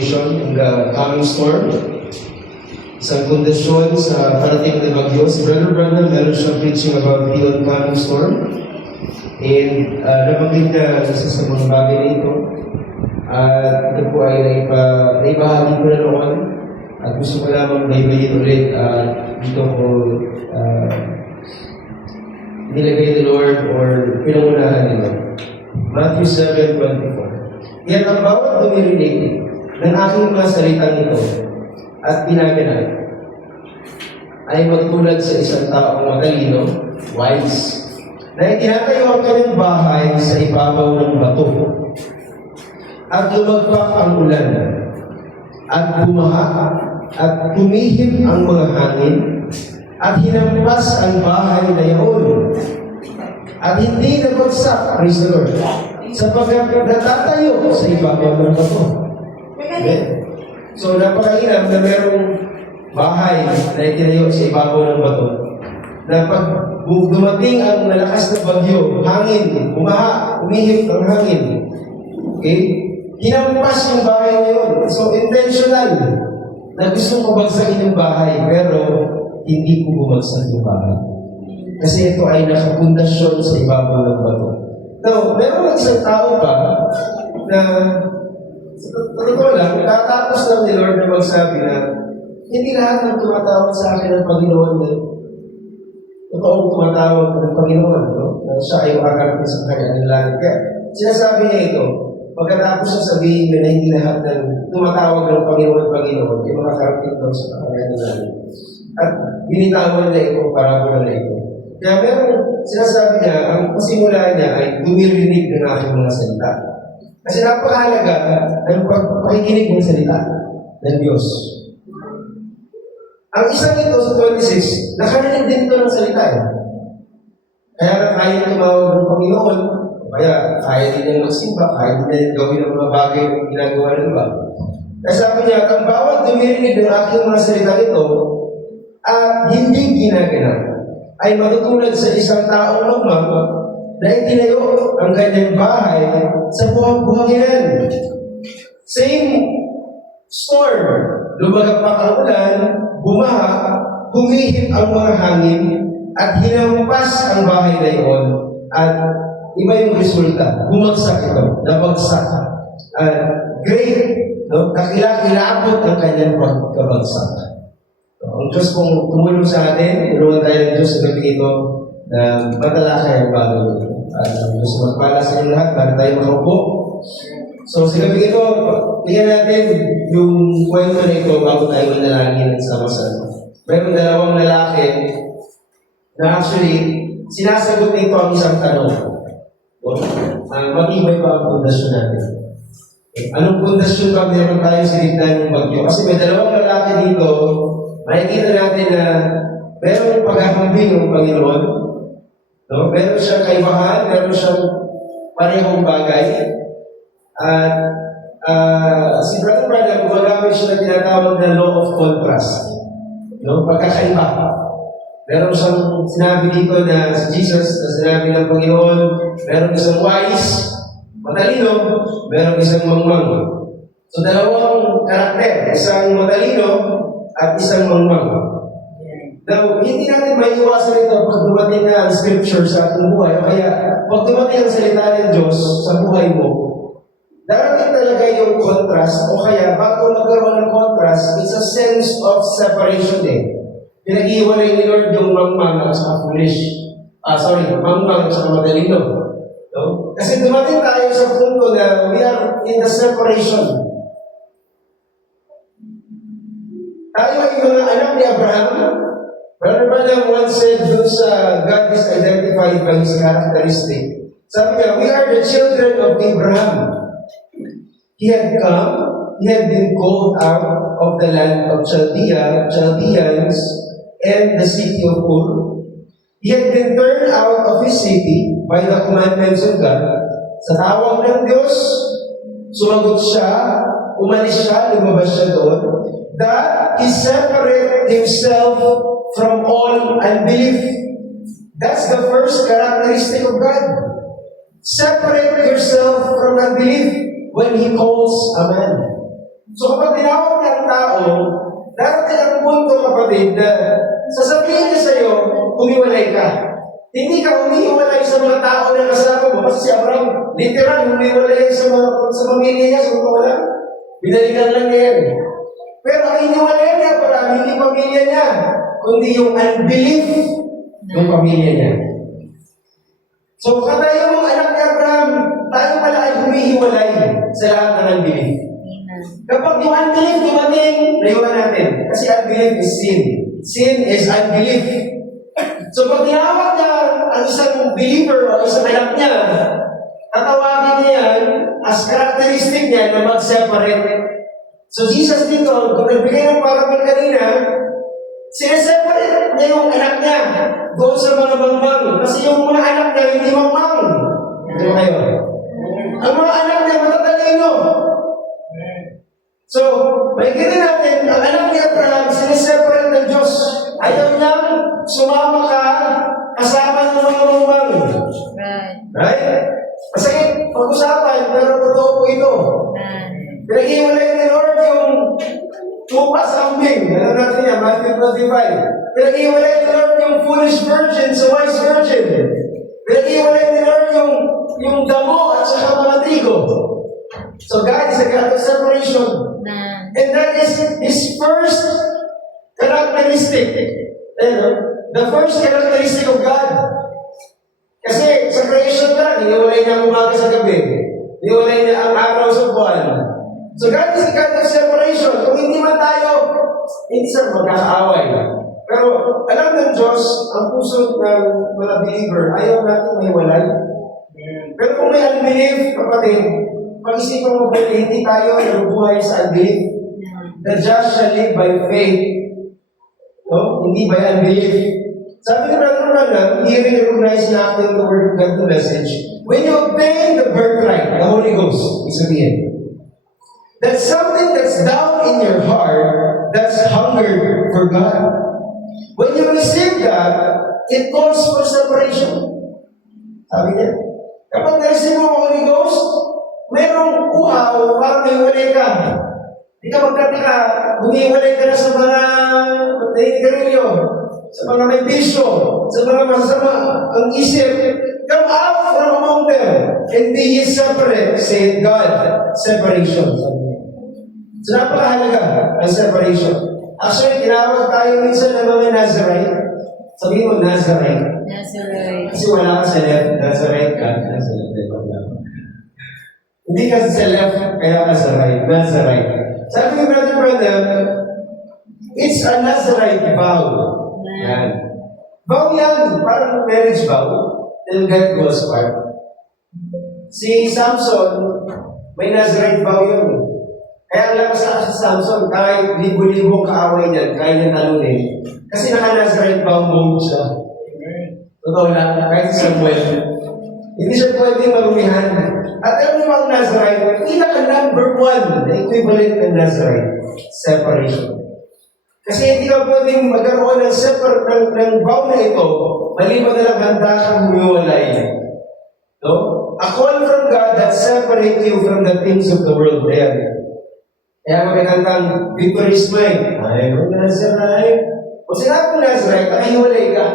foundation in the coming storm. Isang pundasyon sa parating na bagyo. Si Brother Branham, meron siyang preaching about the oncoming storm. And nabanggit niya isa sa mga bagay na ito. At ito po ay naibahagi ko na noon. At gusto ko lamang naibayin ulit dito ko nilagay ni Lord or pinangunahan ni Lord. Matthew 7:24. Yan ang bawat dumirinig ng aking mga salitang ito at pinaganap ay magtulad sa isang taong matalino, wise, na itinatayo ang kanyang bahay sa ibabaw ng bato. At lumagpak ang ulan, at bumaha, at tumihip ang mga hangin, at hinampas ang bahay na iyon. At hindi nabagsak, praise the Lord, sapagkat natatayo sa ibabaw ng bato. Amen. So, napakainam na merong bahay na itinayo sa ibabaw ng bato. Na pag dumating ang malakas na bagyo, hangin, bumaha, umihip ang hangin. Okay? Hinampas yung bahay na yun. So, intentional na gustong mabagsakin yung bahay, pero hindi po bumagsak yung bahay. Kasi ito ay nakapundasyon sa ibabaw ng bato. Now, meron isang tao pa na totoo lang, nakatapos lang ni Lord na magsabi na hindi lahat ng tumatawag sa akin ng Panginoon na totoong tumatawag ng Panginoon, no? Na siya ay makakarating sa kanyang langit. Kaya sinasabi niya ito, pagkatapos na sabihin na hindi lahat ng tumatawag ng Panginoon ay makakarating daw sa kanyang langit. At binitawan niya ito, parabola na ito. Kaya meron, sinasabi niya, ang pasimula niya ay dumirinig ng aking mga salita. Kasi napakahalaga ng pakikinig ng salita ng Diyos. Ang isang ito sa 26, nakarinig din ito ng salita. Kaya kaya tumawag ng Panginoon, kaya kaya din niya magsimba, kaya din niya gawin ang mga bagay na ginagawa ng iba. Kaya sabi niya, ang bawat dumirinig ng aking mga salita nito at hindi ginaganap ay matutulad sa isang taong magmam na itinayo ang kanyang bahay sa buhang-buhangin. Same storm. Lumagpak ang ulan, bumaha, humihip ang mga hangin, at hinampas ang bahay na iyon. At iba yung resulta. Bumagsak ito. Nabagsak. Great. No? Kakilakilabot ang kanyang pagkabagsak. Ang Diyos kung tumulong sa atin, tulungan tayo ng Diyos sa gabi ito na matalakay ang bagay. At ang Diyos magpala sa inyo lahat para tayo makaupo. So sa gabi ito, tingnan natin yung kwento na ito bago tayo manalangin sama-sama. Mayroong dalawang lalaki na actually sinasagot nito ang isang tanong. Matibay pa ang pundasyon natin. Anong pundasyon ba meron tayo sa gitna ng bagyo? Kasi may dalawang lalaki dito, makikita natin na meron paghahambing ng Panginoon. No? Meron siyang kaibahan, meron siyang parehong bagay. At si Brother Branham, gumagamit siya na tinatawag na law of contrast. No? Pagkakaiba. Meron siyang sinabi dito na si Jesus, na sinabi ng Panginoon, meron isang wise, matalino, meron isang mangmang. So dalawang karakter, isang matalino at isang mangmang. Now, hindi natin maiiwasan ito pag dumating na ang scripture sa ating buhay. Kaya, pag dumating ang salita ng Diyos sa buhay mo, darating talaga yung contrast, o kaya, bago magkaroon ng contrast, it's a sense of separation eh. Pinag-iwalay ni Lord yung mangmang at saka foolish. Mangmang at saka matalino. No? Kasi dumating tayo sa punto na we are in the separation. Tayo ay mga anak ni Abraham. Brother Branham once said dun sa God is identified by His characteristic. Sabi niya, we are the children of Abraham. He had come, he had been called out of the land of Chaldeans and the city of Ur. He had been turned out of his city by the commandments of God. Sa tawag ng Diyos, sumagot siya, umalis siya, lumabas siya doon, that he separated himself from all unbelief. That's the first characteristic of God. Separate yourself from unbelief when He calls a man. So kapag tinawag niya ang tao, darating ang punto, kapatid, na sasabihin niya sa'yo, humiwalay ka. Hindi ka humiwalay sa mga tao na kasama mo. Kasi si Abraham, literal, humiwalay sa pamilya niya, sa mga wala. Binalikan lang niya yan. Pero ang iniwalay niya, Abraham, hindi pamilya niya, kundi yung unbelief ng pamilya niya. So, katayo mong anak ni Abraham, tayo pala ay humihiwalay sa lahat ng unbelief. Kapag yung unbelief dumating, naiwan natin. Kasi unbelief is sin. Sin is unbelief. So pag tinawag niya ang isang believer o isang anak niya, tatawagin niya yan as characteristic niya na mag-separate. So Jesus dito, kung nagbigay ng parable kanina, sineseparate niya yung anak niya doon sa mga mangmang. Kasi yung mga anak niya hindi mangmang. Ano kayo? Ang mga anak niya matatalino. So, makikita natin, ang anak ni Abraham, sineseparate ng Diyos. Ayaw niyang sumama ka kasama ng mga rumang. Right? Masakit pag-usapan, pero totoo po ito. Pinag-iwalay ni Lord yung tupa sa ambing. Ano natin yan? Matthew 25. Pinag-iwalay ni Lord yung foolish virgin sa wise virgin. Pinag-iwalay ni Lord yung damo at saka mga trigo. So God is a God of separation. And that is His first characteristic. The first characteristic of God. Kasi sa creation na, iniwalay niya ang umaga sa gabi. Iniwalay niya ang araw sa buwan. So God is a God of separation. Kung hindi man tayo, hindi sa magkakaaway. Pero alam ng Diyos, ang puso ng mga believer, ayaw natin mahiwalay. Pero kung may unbelief, kapatid, pag-isipan mo ba, hindi tayo nabubuhay sa unbelief? The just shall live by faith. No? Hindi by unbelief. Sabi ni Brother Branham, he recognized na after the word of God, the message, when you obtain the birthright, the Holy Ghost, isabihin, that's something that's down in your heart, that's hunger for God. When you receive that, it calls for separation. Sabi niya, kapag na-receive mo ang Holy Ghost, mayroong uhaw, parang may walay ka. Di ka magkataka, humiwalay ka na sa mga nahigarilyo, sa mga may bisyo, sa mga masama ang isip. Come out from among them and be ye separate, said God. Separation. So napakahalaga ang separation. Actually, tinawag tayo minsan ng mga Nazarite. Sabihin mo, Nazarite. Kasi wala ka sa left, Nazarite ka. Hindi ka sa left, kaya ka sa right. Nazarite. Sabi ni Brother Branham, it's a Nazarite vow. Yan. Vow yan, parang marriage vow. Till God goes part. Si Samson, may Nazarite vow yun. Kaya ang lakas na si Samson, kahit libo-libong kaaway niyan, kaya niya talunin. Kasi naka-Nazarite vow mode siya. Totoo lang, kahit si Samuel. Hindi siya pwedeng marumihan. At alam mo ba ang Nazarite? Pinaka-number 1 na equivalent ng Nazarite, separation. Kasi hindi ka pwedeng magkaroon ng vow na ito, maliban na lang handa kang humiwalay. No? A call from God that separate you from the things of the world there. Kaya magkakantang Victory's Mine. Ay, Nazarite. O sinabi ng Nazarite, nakahiwalay ka.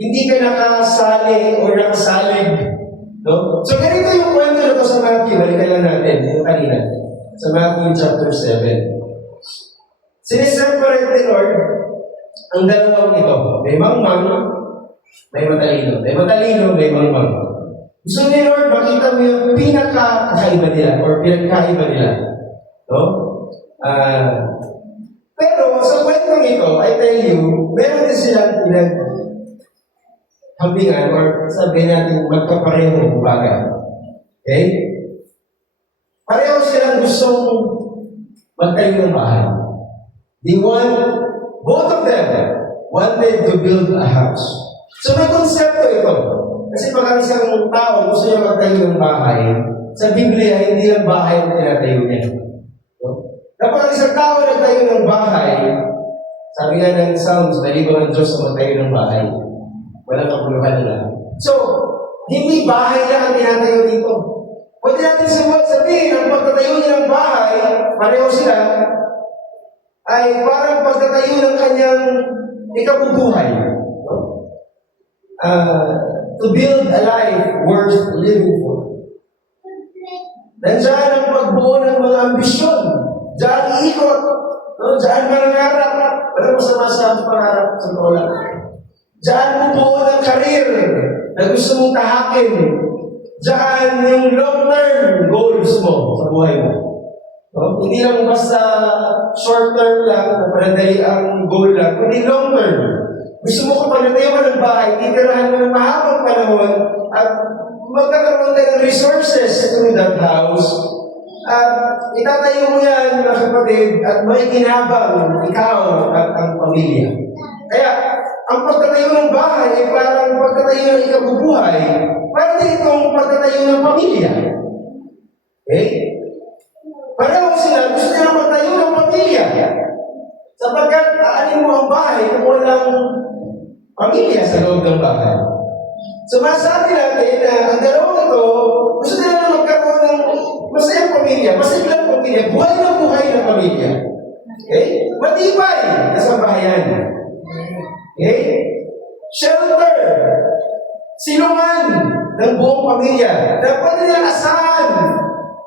Hindi ka nakasali o nakasalig. No? So, ganito yung kwento na ito sa Matthew. Balikan lang natin, yung kanina. Sa Matthew chapter 7. Sineseparate ni Lord ang dalawang ito. May mangmang, may matalino. May matalino, may mangmang. Gusto ni Lord, makita mo yung pinaka-kakaiba nila or pinagkaiba nila. No? Pero sa kwentong ito, I tell you, meron din silang hambingan or sabihin natin magkapareho bagay. Okay? Pareho silang gustong magtayo ng bahay. Both of them wanted to build a house. So may konsepto ito. Kasi pag ang isang tao gusto niya magtayo ng bahay, sa Biblia, hindi lang bahay ang tinatayo niya. Kapag ang isang tao nagtayo ng bahay, sabi nga ng Psalms, maliban ang Diyos sa magtayo ng bahay. Walang kapuluhan nila. So, hindi bahay lang ang tinatayo dito. Pwede natin sabihin, ang pagtatayo niya ng bahay, pareho sila, ay parang pagtatayo ng kanyang ikabubuhay. To build a life worth living for. Nandiyan ang pagbuo ng mga ambisyon. Diyan iikot. No? Diyan manangarap. Walang masama sa pangarap sa tola. Diyan bubuo ng karir na gusto mong tahakin. Diyan yung long-term goals mo sa buhay mo. No? Hindi lang basta short-term lang, panandali ang goal lang, kundi long-term. Gusto mo kung panatayo ka ng bahay, titirahan mo ng mahabang panahon at magkakaroon ka ng resources through that house. At itatayo mo yan, mga kapatid, at makikinabang ikaw at ang pamilya. Kaya, ang pagtatayo ng bahay ay parang pagtatayo ng ikabubuhay, parang din itong pagtatayo ng pamilya. Okay? Pareho sila, gusto nila magtayo ng pamilya. Sapagkat, aanin mo ang bahay kung walang pamilya sa loob ng bahay. So, masabi natin na ang dalawang ito, gusto nila magkaroon ng masayang pamilya, masiglang pamilya, buhay na pamilya. Okay? Matibay na sambahayan. Okay? Shelter. Silungan ng buong pamilya. Dapat nilang asahan.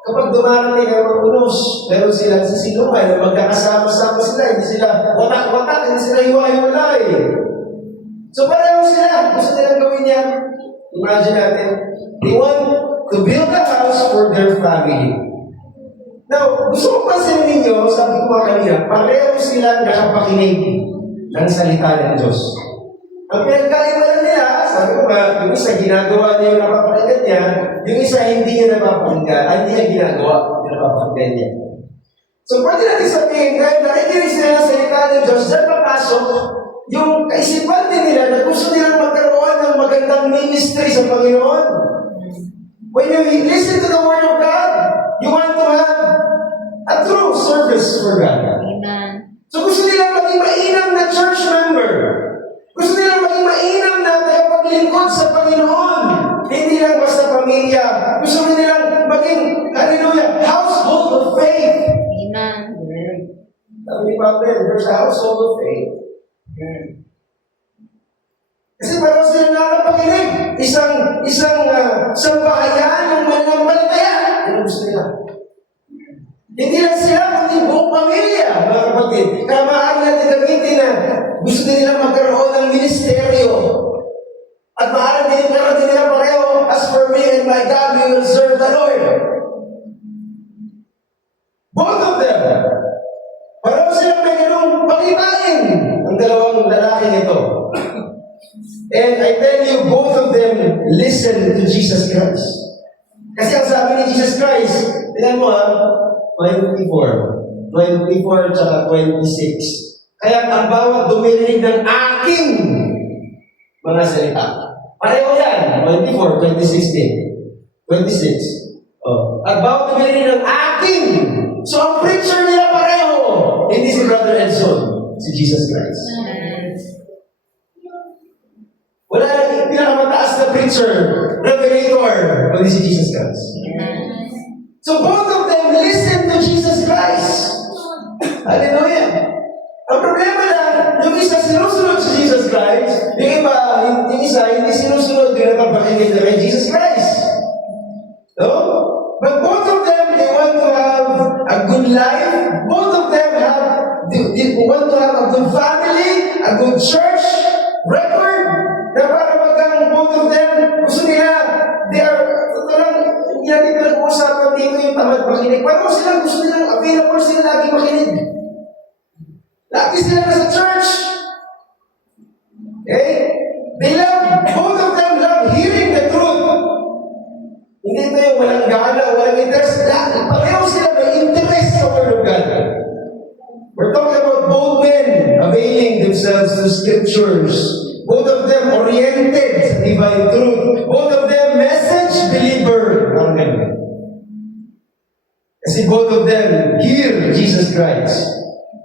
Kapag dumarating ang mga unos, meron silang sisilungan na magkakasama-sama sila, hindi sila watak-watak, hindi sila hiwa-hiwalay. So pareho sila, gusto nilang gawin yan. Imagine natin, they want to build a house for their family. Now, gusto ko pansinin ninyo, sabi ko mga kanina, pareho sila nakapakinig ng salita ng Diyos. Ang pinagkaiba lang nila, sabi ko ba, yung isa ginagawa niya yung napapakinggan niya, yung isa hindi niya napapakinggan, hindi niya ginagawa yung napapakinggan niya. So, pwede natin sabihin, dahil nakikinig sila ng salita ng Diyos, dahil papasok, yung kaisipan din nila na gusto nilang magkaroon ng magandang ministry sa Panginoon. When you listen to the Word of God, you want to have a true service for God. Amen. So gusto nilang maging mainam na church member. Gusto nilang maging mainam na tagapaglingkod sa Panginoon. Hindi lang basta pamilya. Gusto nilang maging, hallelujah, household of faith. Amen. Sabi ni Papa, there's a household of faith. Kasi parang sila nakapakinig. Isang sambahayan ng mananampalataya. Ano gusto nila? Hindi lang sila, kundi buong pamilya, mga kapatid. Kaya maaari natin gamitin na gusto nila magkaroon ng ministeryo. At maaari din nila pareho, as for me and my God, we will serve the Lord. Both of them. Pareho sila may ganung pakitain ang dalawang lalaki nito. And I tell you, both of them listen to Jesus Christ. Kasi ang sabi ni Jesus Christ, tingnan mo 24 tsaka 26. Kaya ang bawat dumirinig ng aking mga salita. Pareho yan, 24, 26 din. 26. Oh. At bawat dumirinig ng aking. So ang preacher nila pareho. Hindi si Brother Edson, si Jesus Christ. Wala nang pinakamataas na preacher, revelator, kundi si Jesus Christ. So both of them listen to Jesus Christ. Hallelujah. Ang problema lang, yung isa sinusunod si Jesus Christ, yung iba, yung isa, hindi sinusunod yung napapakinig na kay Jesus Christ. No? But both of them, they want to have a good life. Both of them they want to have a good family, a good church record. Na para magkang both of them, gusto nila, they are, hindi natin pinag-uusapan dito yung tamad makinig. Parang sila gusto nilang available sila lagi makinig. Lagi sila nasa church. Okay? Both of them love hearing the truth. Hindi ito yung walang gana, walang interest. Pareho sila may interest sa Word of God. We're talking about both men availing themselves to scriptures. Both of them oriented sa divine truth. Both of them message believer. Parang ganun. Kasi both of them hear Jesus Christ.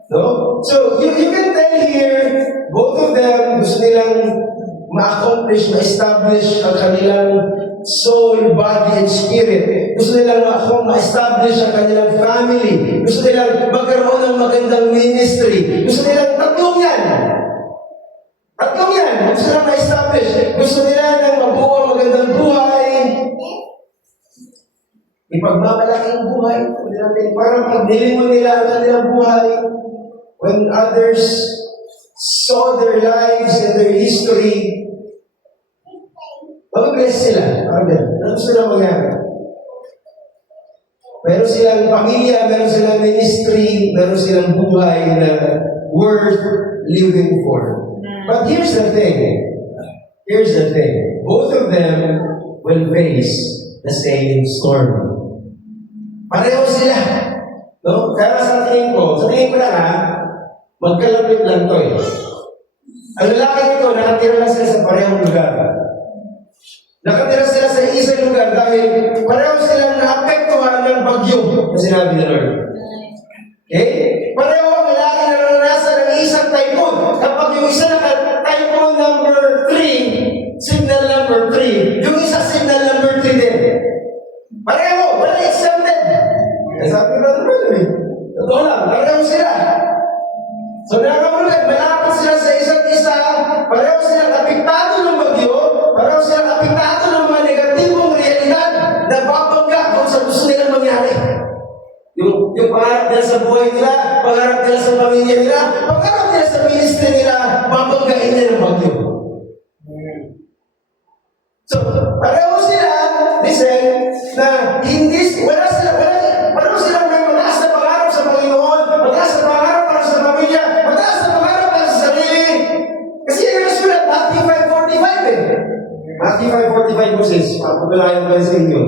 No? So, you can tell here, both of them gusto nilang ma-accomplish, ma-establish ang kanilang soul, body, and spirit. Gusto nilang ma-establish ang kanilang family. Gusto nilang magkaroon ng magandang ministry. Gusto nilang tatlong yan. Tatlong yan. Gusto nilang ma-establish. Gusto nila ng mabuo ang magandang buhay. Ipagmamalaking buhay. Parang pagdiling mo nila ang kanilang buhay. When others saw their lives and their history, mag-bless sila. Ano gusto na mangyari? Meron silang pamilya, meron silang ministry, meron silang buhay na worth living for. But here's the thing. Here's the thing. Both of them will face the same storm. Pareho sila. No? Kaya sa tingin ko lang magkalapit lang to eh. Ang lalaki nito, nakatira lang sila sa parehong lugar. Nakatira sila sa isang lugar dahil pareho silang naapektuhan ng bagyo na sinabi ni Lord. Okay? Pareho ang lalaki na naranasan ng isang typhoon. Kapag yung isa typhoon number 3, signal number 3, yung isa signal number 3 din. Pareho, wala exempted. Sabi ko na naman, totoo lang, pareho sila. So nakakamulat, malapit sila sa isa't isa, pareho silang apektado ng bagyo, pareho silang apektado ng mga negatibong realidad na babangga kung sa gusto nilang mangyari. Yung pangarap nila sa buhay nila, pangarap nila sa pamilya nila, pangarap nila sa ministry nila, babanggain nila ng bagyo. So, pareho sila, listen, na hindi, pareho silang may mataas na pangarap sa Panginoon, mataas na pangarap para sa pamilya, mataas na pangarap para sa sarili. Kasi yan ang sulat, Matthew 5:45 eh. Matthew 5:45 po sis, papagalayan ko sa inyo.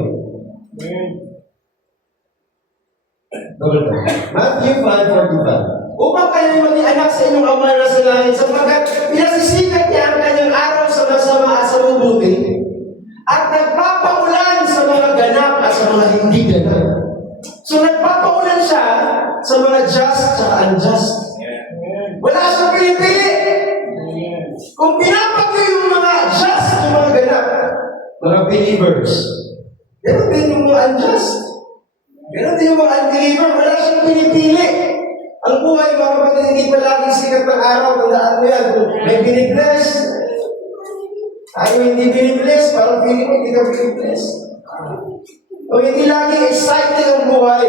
Matthew 5:45. Upang kayo'y maging anak sa inyong Ama na sa langit, sapagkat pinasisikat niya ang kanyang araw sa masama at sa mabuti, at nagpapaulan sa mga ganap at sa mga hindi ganap. So nagpapaulan siya sa mga just at unjust. Wala siyang pinipili. Kung pinapagyo yung mga just, yung mga ganap, mga believers, ganoon din yung mga unjust. Ganoon din yung mga unbeliever, wala siyang pinipili. Ang buhay, mga kapatid, hindi palaging sikat ng araw, tandaan mo yan. May binibless. Tayo hindi binibless, parang feeling mo hindi ka binibless. O hindi laging excited ang buhay.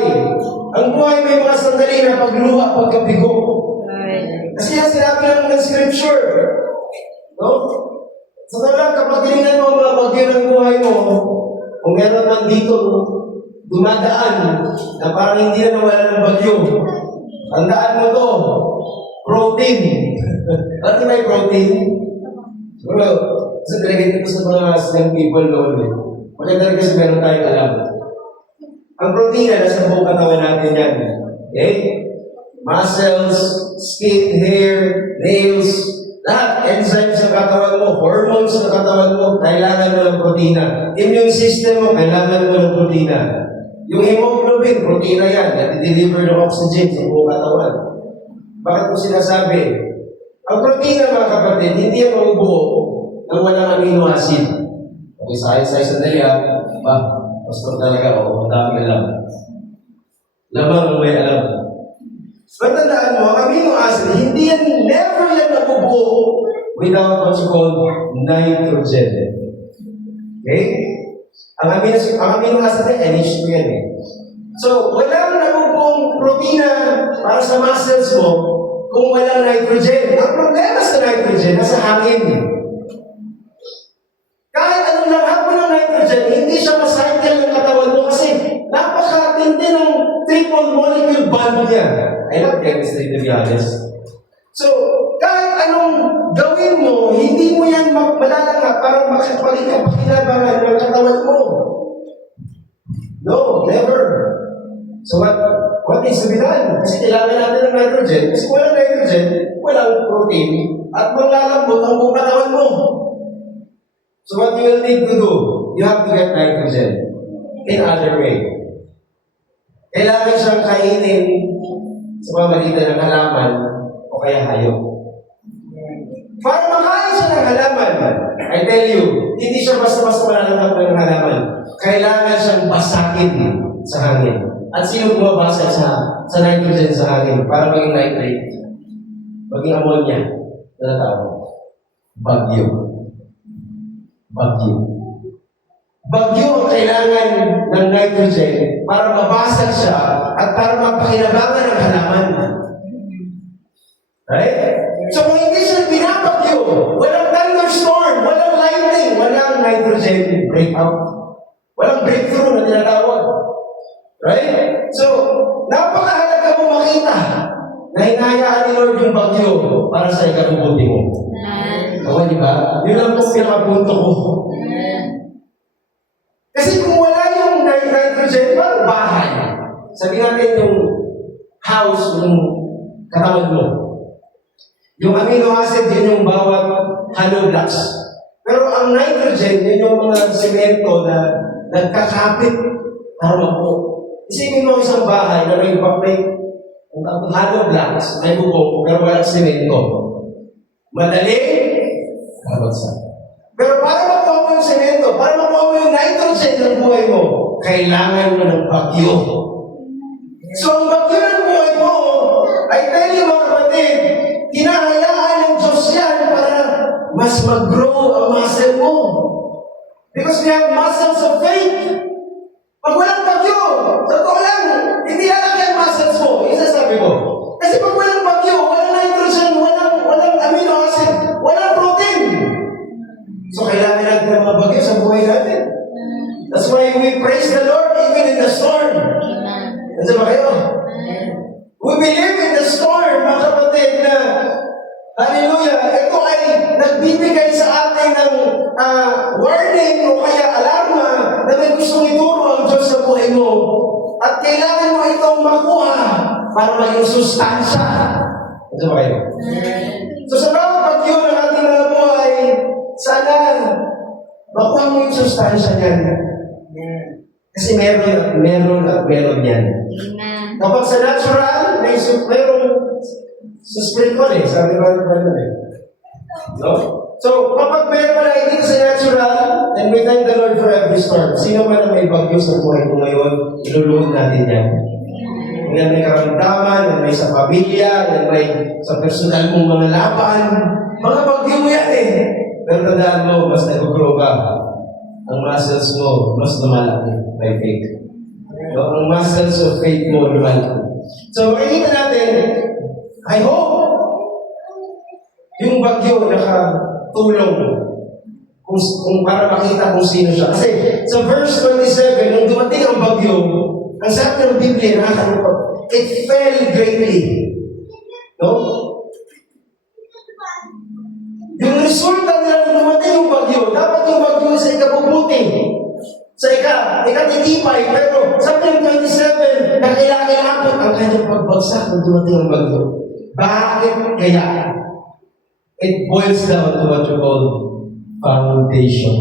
Ang buhay may mga sandali na pagluha, pagkabigo. Kasi yan sinabi lang ng scripture. No? So talagang kapag tinignan mo ang mga bagyo ng buhay mo, kung meron man dito, dumadaan na parang hindi na nawala ng bagyo. Tandaan mo to, protein. Ano may protein? Siguro, sa pinagigit ko sa mga slim people noon eh. Maganda rin kasi meron tayong alam. Ang protein na nasa buong katawan natin yan. Okay? Muscles, skin, hair, nails, lahat. Enzymes sa katawan mo, hormones sa katawan mo, kailangan mo ng protina. Immune system mo, kailangan mo ng protina. Yung hemoglobin, protina yan, nati-deliver ng oxygen sa buong katawan. Bakit ko sinasabi? Ang protina, mga kapatid, hindi yan mabubuo ng walang amino acid. Okay, sa sandali pastor talaga, ang dami alam. Lamang may alam. Matandaan mo, ang amino acid, hindi yan, never yan nabubuo without what's called nitrogen. Okay? Ang amino acid ay NH2 yan eh. So, walang nabubuong protina para sa muscles mo kung walang nitrogen. Ang problema sa nitrogen, nasa hangin. Kahit anong lahat mo ng nitrogen, hindi siya macycle ng katawan mo kasi napakatindi ng triple molecule bond niya. I love chemistry to be honest. So, kahit anong gawin mo, hindi mo yan malalanga para makapagkinabangan ng katawan mo. No, never. So what needs to be done? Kasi kailangan natin ng nitrogen. Kasi walang nitrogen, walang protein, at maglalambot ang buong katawan mo. So what you will need to do, you have to get nitrogen in other way. Kailangan siyang kainin sa pamamagitan ng halaman o kaya hayop. Para makain siya ng halaman, I tell you, hindi siya basta-basta malalanggap ng halaman. Kailangan siyang basakin sa hangin. At sino bumabasag sa nitrogen sa hangin para maging nitrate? Maging ammonia. Na tao. Bagyo. Bagyo. Bagyo ang kailangan ng nitrogen para mabasag siya at para mapakinabangan ang halaman. Right? So kung hindi siya binabagyo, walang thunderstorm, walang lightning, walang nitrogen breakout, walang breakthrough na tinatawag. Right? So, napakahalaga mo makita na hinahayaan ni Lord yung bagyo para sa ikabubuti mo. Okay, di ba? Yun lang po pinakapunto ko. Kasi kung wala yung nitrogen, parang bahay. Sabi natin yung house, yung katawan mo. Yung amino acid, yun yung bawat hollow blocks. Pero ang nitrogen, yun yung mga semento na nagkakapit para mabuo. Isipin mo isang bahay na may hollow blocks, may bubong, pero walang semento. Madali, kabagsak. Pero para makuha mo yung semento, para makuha mo yung nitrogen ng buhay mo, kailangan mo ng bagyo. So ang bagyo ng buhay mo, I tell you mga kapatid, hinahayaan ng Diyos yan para mas mag-grow ang muscle mo. Because we have muscles of faith. Pag walang bagyo, totoo lang, hindi lalaki ang muscles mo. Yung sasabi ko. Kasi pag walang bagyo, walang nitrogen, walang amino acid, walang protein. So kailangan natin ng mga bagyo sa buhay natin. That's why we praise the Lord even in the storm. Nandiyan ba kayo? We believe in the storm, mga kapatid, na hallelujah, ito ay nagbibigay sa atin ng warning o kaya alarma na may gustong ituro ang Diyos sa buhay mo. At kailangan mo itong makuha para maging sustansya. Nandiyan ba kayo? So sa bawat bagyo ng ating mga buhay, sana makuha mo yung sustansya niyan. Kasi meron yan. Kapag sa natural, mayroong sa spiritual sabi ba no? So, kapag meron pala hindi sa natural, and we thank the Lord for every storm. Sino man na may bagyo sa buhay ko ngayon, iluluhod natin yan. Yan may karamdaman, yan may sa pamilya, yan may sa personal mong mga laban. Mga bagyo mo yan Pero tandaan mo, mas nag-grow ka. Ang muscles mo, mas lumalaki by faith. No? Ang muscles of faith mo, lumalaki. So, makikita natin, I hope, yung bagyo nakatulong kung para makita kung sino siya. Kasi sa verse 27, nung dumating ang bagyo, ang sabi ng Biblia, nakakalungkot, it fell greatly. No? Yung resulta nila nung dumating yung bagyo, dapat yung bagyo sa ikabubuti. Sa ikatitipay, pero sabi ng 27, na kailangan ang kanyang pagbagsak nung dumating ang bagyo. Bakit kaya? It boils down to what you call foundation.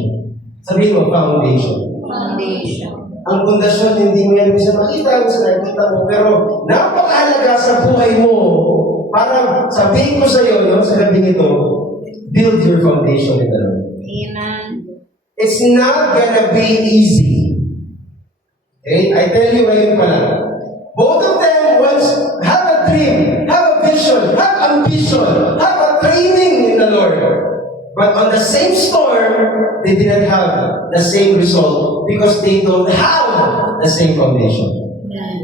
Sabihin mo, foundation. Foundation. Ang pundasyon, hindi mo yan bisa makita, bisa nakikita mo, pero napakahalaga sa buhay mo para sabihin ko sa iyo, sa gabing ito, build your foundation in the Lord. Amen. It's not gonna be easy. Okay? I tell you ngayon pa lang. Both of them once have a dream, have a vision, have ambition, have a training in the Lord. But on the same storm, they didn't have the same result because they don't have the same foundation.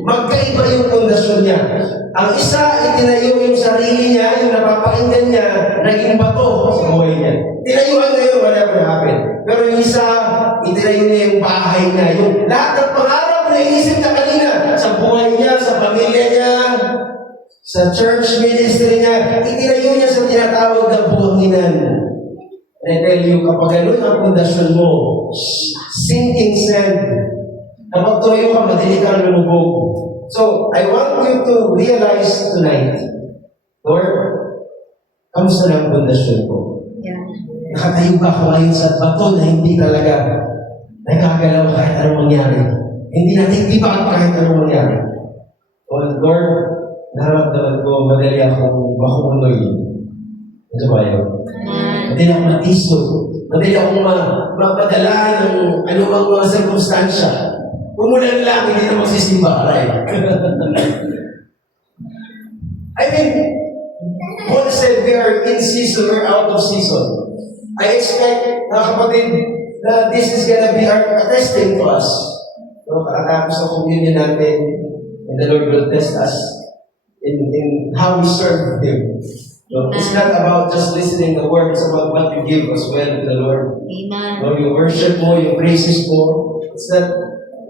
Magkaiba yung pundasyon niya. Ang isa, itinayo yung sarili niya, yung napapakinggan niya, naging bato sa buhay niya. Tinayuan niya yung whatever happened. Pero yung isa, itinayo niya yung bahay niya. Yung lahat ng pangarap na inisip niya kanina, sa buhay niya, sa pamilya niya, sa church ministry niya, itinayo niya sa tinatawag na buhanginan. And I tell you, kapag ganun ang pundasyon mo, sinking sand, kapag tumayo ka, madali kang lumubog. So, I want you to realize tonight, Lord, kamusta na ang pundasyon ko? Yeah. Nakatayo ba ako ngayon sa bato na hindi talaga nagagalaw kahit anong mangyari? Hindi natitipan kahit anong mangyari. Oh, Lord, naramdaman ko, madali akong makuunoy. Ano ba yun? Madali akong matisod. Madali akong mapadala ng anumang mga sirkumstansya. Umulan lang, hindi na magsisimba. Right? I mean, Paul said we are in season, we're out of season. I expect, mga kapatid, that this is gonna be a testing to us. So, kakatapos ang communion natin, and the Lord will test us in how we serve Him. So, it's not about just listening the word, it's about what you give as well to the Lord. Amen. So, yung worship mo, yung praises mo, it's not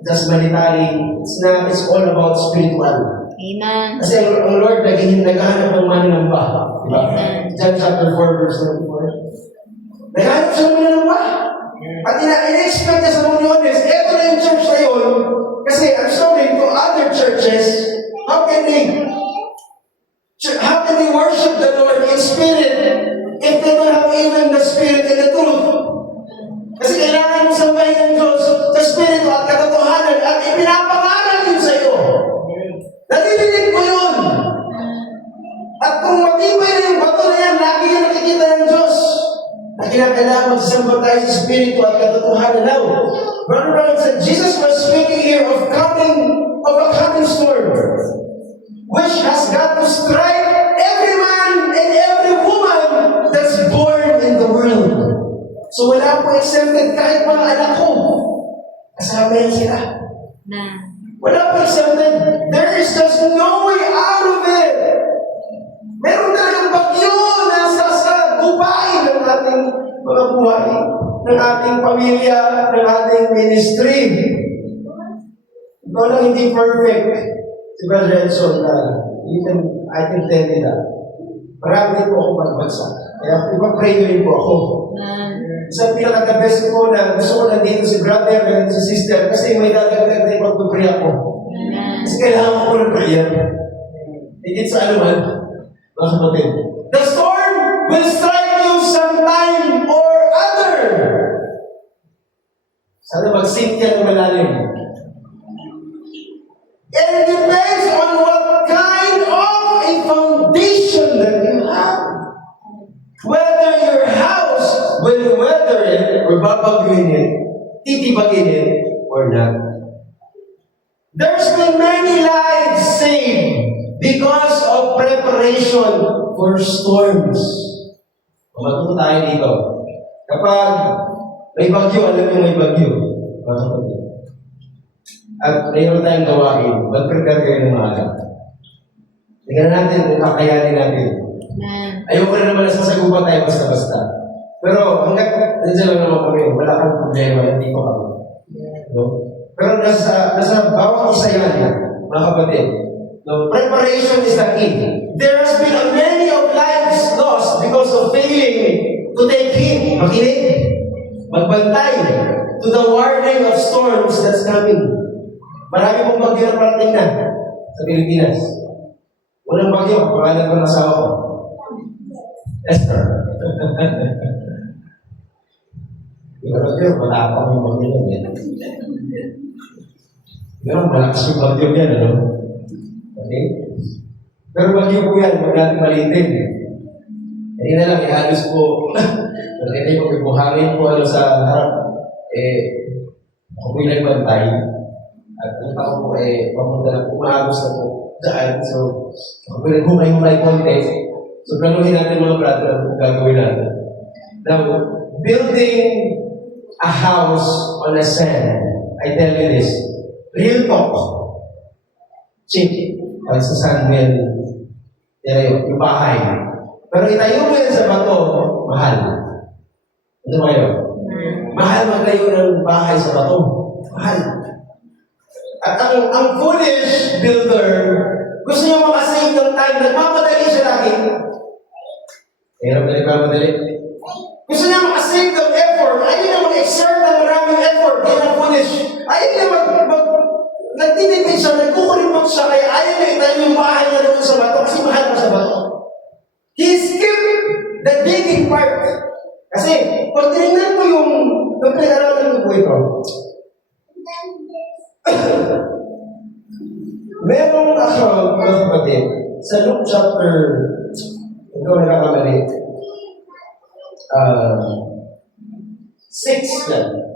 just monetary, it's all about spiritual. Amen. Kasi ang Lord naghahanap ng mananamba. Diba? John chapter 4 verse 24. Naghahanap siya ng mananamba. At ina-expect niya sa mga honest, eto na yung church na yun. Kasi I'm sorry, to other churches, how can they worship the Lord in spirit if they don't have even the spirit and the truth? Kasi kailangan mo sambahin ng Diyos sa spirito at katotohanan at ipinapangaral yun sa iyo. Nadidinig mo yun. At kung matibay na yung bato na yan, lagi yan nakikita ng Diyos. Na kinakailangan magsasamba tayo sa spirito at katotohanan now. Brother Brown said, Jesus was speaking here of a coming storm, which has got to strike every man and every woman that's born in the world. So wala po exempted kahit mga anak ko. Kasama yan sila. Wala po exempted. There is just no way out of it. Meron talagang bagyo na sa bubain ng ating mga buhay, ng ating pamilya, ng ating ministry. Ikaw lang hindi perfect. Si Brother Edson, I can tell you that. Marami po ako magbagsak. Kaya ipag-pray rin po ako. Sa pinaka-the best ko na gusto ko nandito si brother and si sister kasi may dadagdag na ipag-pray ako. Kasi kailangan ko ng prayer. Higit sa anuman, mga kapatid. The storm will strike you sometime or other. Sana mag-sink yan ng malalim. And it depends on what kind of a foundation that you have. Whether your house will weather it or babagwin it, titibagin it or not. There's been many lives saved because of preparation for storms. Matuto tayo dito. Kapag may bagyo, alam niyo may bagyo. At mayroon tayong gawain, mag-prepare kayo ng maaga. Tingnan natin kung kakayanin natin. Ayoko na naman nasasagupan tayo basta-basta. Pero hanggang nandiyan lang naman kami, wala kang problema, hindi ko kami. No? Pero nasa bawang isa yan, mga kapatid. No? Preparation is the key. There has been many of lives lost because of failing to take heed, makinig, magbantay to the warning of storms that's coming. Marami pong bagyo na parating na sa Pilipinas. Walang bagyo, pangalan ko ng asawa ko. Esther. Pero yun, wala pa kami bagyo yan. Pero malakas yung bagyo yan, ano? Okay? Pero bagyo po yan, huwag natin malitin. Hindi na lang, ihalos po. Nakita ko, may buhangin po sa harap. Ako po yung nagbantay. At ang tao po pamunta na umagos na po dyan. So, ako po nagkumay-humay konti. So, planuhin natin mga brother ang gagawin natin. Now, building a house on a sand, I tell you this, real talk, cheap, pag sa sand yung bahay. Pero itayo mo yan sa bato, mahal. Ano ba yun? Mahal magtayo ng bahay sa bato. Mahal. At ang foolish builder, gusto niya makasave ng time, nagmamadali siya lagi. Hirap na nagmamadali. Gusto niya makasave ng effort, ayaw niya mag-exert ng maraming effort, kaya na foolish. Ayaw niya nagtitipid siya, nagkukulimot siya, kaya ayaw niya itayo yung bahay na doon sa bato, kasi mahal pa sa bato. He skipped the digging part. Kasi, pag tinignan mo yung pinag-aralan ko po ito, merong account, mga kapatid, sa Luke chapter, ito nakakamali,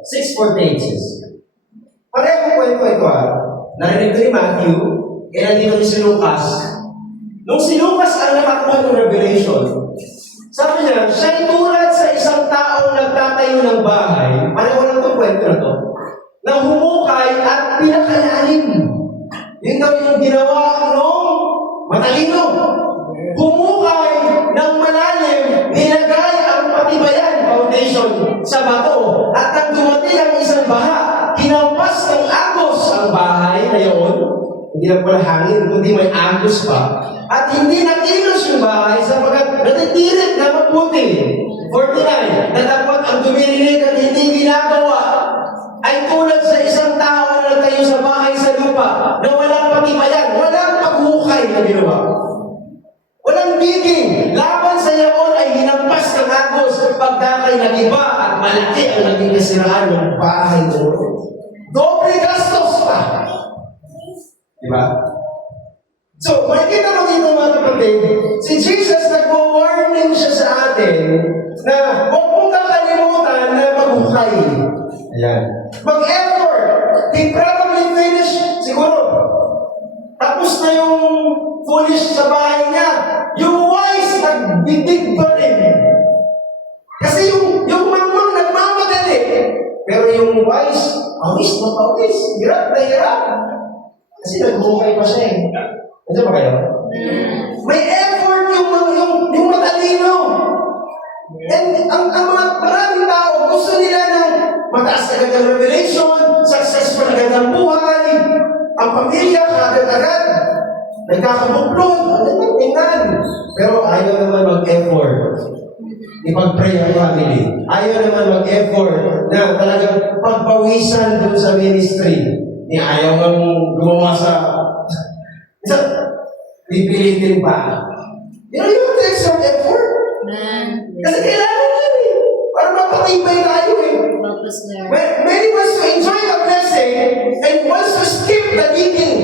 six fortages. Parehong kwento ito Narinig ko ni Matthew, kaya nandito rin si Lucas. Nung si Lucas ang nakakuha ng Revelation, sabi niya, siya'y tulad sa isang taong nagtatayo ng bahay, pareho lang itong kwento na to, na humukay at pinakalalim. Yun daw yung ginawa nung matalino. Humukay ng malalim, nilagay ang patibayan, foundation, sa bato. At nang dumating ang isang baha, kinampas ng agos ang bahay na yun. Hindi lang pala hangin, kundi may agos pa. At hindi nakilos yung bahay sapagkat natitirit na mabuti. 49, natapot ang dumirinig at hindi ginagawa ay tulad sa isang tao na nagtayo sa bahay sa lupa na walang patibayan, walang paghukay na ginawa. Walang digging. Laban sa yaon ay hinampas ng agos pagkakay nagiba at malaki ang naging kasiraan ng bahay ng Lord. Dobre gastos pa. Diba? So, makikita mo dito mga kapatid, si Jesus nagpo-warning siya sa atin na huwag mong kakalimutan na maghukay. Ayan. Mag-effort. He probably finished, siguro, tapos na yung foolish sa bahay niya. Yung wise, nagbitig pa rin. Kasi yung mamang nagmamadali. Pero yung wise, awis na awis. Hirap na hirap. Kasi naghukay pa siya Nandiyan ba kayo? May effort yung matalino. And ang mga maraming tao, gusto nila ng mataas na gandang revelation, successful na gandang buhay, ang pamilya, agad-agad, nagkakabuklod, tingnan. Pero ayaw naman mag-effort. Ipag-pray ang family. Ayaw naman mag-effort na talagang pagpawisan dun sa ministry. Ayaw nga gumawa sa pipilitin pa. You have to exert effort. Kasi kailangan yan para mapatibay tayo Many wants to enjoy the blessing and wants to skip the digging.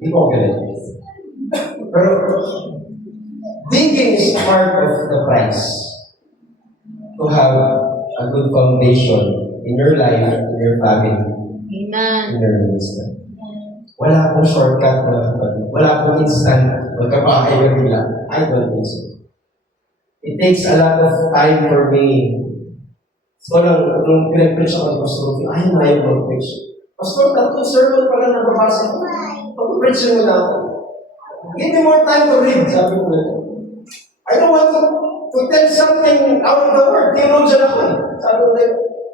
Hindi ko ganun. Pero digging is part of the price to have a good foundation in your life, in your family, in your ministry. Wala akong shortcut wala akong instant magkabahay na bila. I don't think so. It takes a lot of time for me. So, nung pinag-preach ako ng Pastor, ayaw na yung mag-preach. Pastor, tatlong sermon pala nababasa ko. Pag-preach mo na ako. Give me more time to read, sabi ko na. I don't want to tell something out of the word. Theologian ako Sabi ko na,